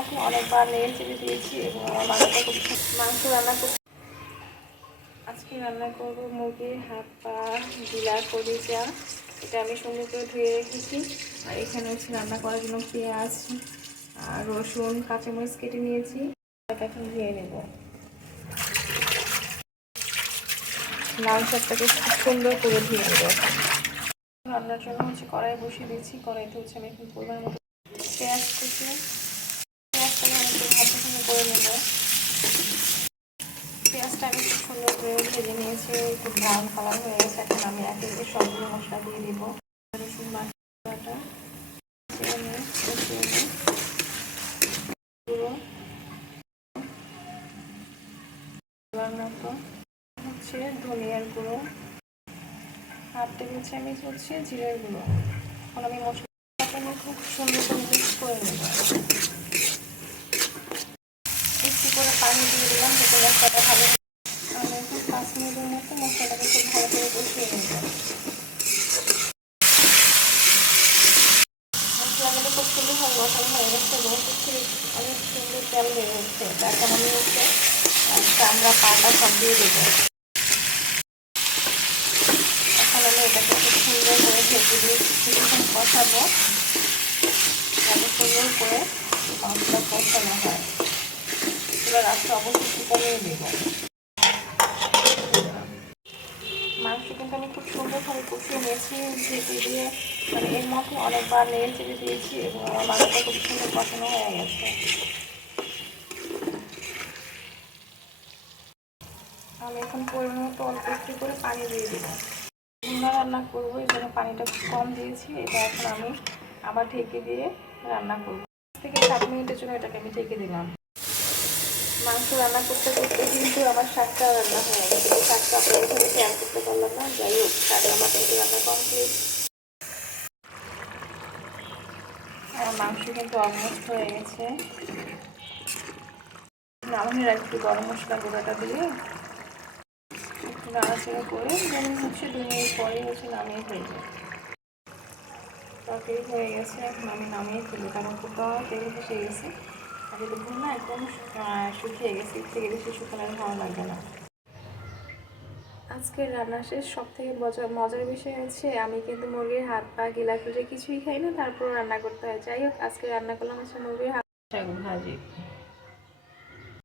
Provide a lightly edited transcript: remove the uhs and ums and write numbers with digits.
মতো অনেকবার নেড়ে চেড়ে দিয়েছি এবং আমার মাংস রান্না করতে আজকে রান্না করব মুরগির হাত পা গিলা কলিজা। এটা আমি সুন্দর করে ধুয়ে রেখেছি। আর এখানে হচ্ছে রান্না করার জন্য পেঁয়াজ আর রসুন কাঁচামরিচ কেটে নিয়েছি। এখন ধুয়ে নেব। লাল শাকটাকে খুব সুন্দর করে ধুয়ে নেব। রান্নার জন্য হচ্ছে কড়াই বসিয়ে দিয়েছি। কড়াইতে হচ্ছে আমি এখন পরিমাণ মতো পেঁয়াজ কুচি, পেঁয়াজটাকে আমি একটু ভাজা ভাজা করে নেব। পেঁয়াজটা আমি খুব সুন্দর করে ভেজে নিয়েছি, একটু ব্রাউন কালার হয়ে গেছে। এখন আমি একে একে সবগুলো মশলা দিয়ে দিব। রসুন বাটাটা গুঁড়ো মতো হচ্ছে ধনিয়ার গুঁড়ো, হাফ টেবিল চামচ হচ্ছে জিরের গুঁড়ো। এখন আমি মশলাটা আমি খুব সুন্দর করে মিক্স করে নেব। একটু করে পানি দিয়ে দিলাম যাতে মশলাটা ভালো। আমি এখন 5 মিনিটের মতো মশলাটাকে খুব ভালো করে কষিয়ে নেব। মশলাগুলো খুব সুন্দর ভাবে বসানো হয়ে গেছে এবং হচ্ছে অনেক সুন্দর তেল বের হচ্ছে। এখন আমি হচ্ছে চামড়া পাটা সব দিয়ে দেবো। এখন আমি এটাকে খুব সুন্দর করে ঢেকে দিয়ে কিছুক্ষণ কষাবো, যাতে সুন্দর করে মাংসটা কষানো হয়। এবার আজকে অবশ্যই কমিয়ে দেবো। মাংস কিন্তু আমি খুব সুন্দরভাবে কষিয়ে নিয়েছি ঢেকে দিয়ে, মানে এর মধ্যে অনেকবার নেড়ে চেড়ে দিয়েছি এবং আমার মাংসটা খুব সুন্দর কষানো হয়ে গেছে। আমি এখন পরিমাণ মতো অল্প একটু করে পানি দিয়ে দেবো। ভুনা রান্না করবো, এই জন্য পানিটা কম দিয়েছি। এটা এখন আমি আবার ঢেকে দিয়ে রান্না করবো। 5 থেকে 7 মিনিটের জন্য এটাকে আমি ঢেকে দিলাম। মাংস রান্না করতে করতে কিন্তু আমার শাকটা রান্না হয়ে গেছে। এই শাকটা আপনাদের সাথে শেয়ার করতে পারলাম না, যাই হোক শাক আমার কিন্তু রান্না কমপ্লিট। আমার মাংস কিন্তু অলমোস্ট হয়ে গেছে। নামানোর আগে একটু গরম মশলা গুঁড়োটা দিয়ে একটু নাড়াচাড়া করে যেমন হচ্ছে 2 মিনিট পরে হচ্ছে নামিয়ে ফেলবো। তরকারি হয়ে গেছে, এখন আমি নামিয়ে ফেলবো কারণ কোথাও তেল বসে গেছে। আর যদি ভুনা একদম শুকিয়ে গেছে, থেকে বেশি শুকানো ভালো লাগবে না। আজকের রান্না শেষ। সব থেকে মজার বিষয় হচ্ছে আমি কিন্তু মুরগির হাত পা গিলা খুঁজে কিছুই খাই না, তারপর রান্না করতে হয়। যাই হোক আজকে রান্না করলাম হচ্ছে মুরগির হাত শাক ভাজি।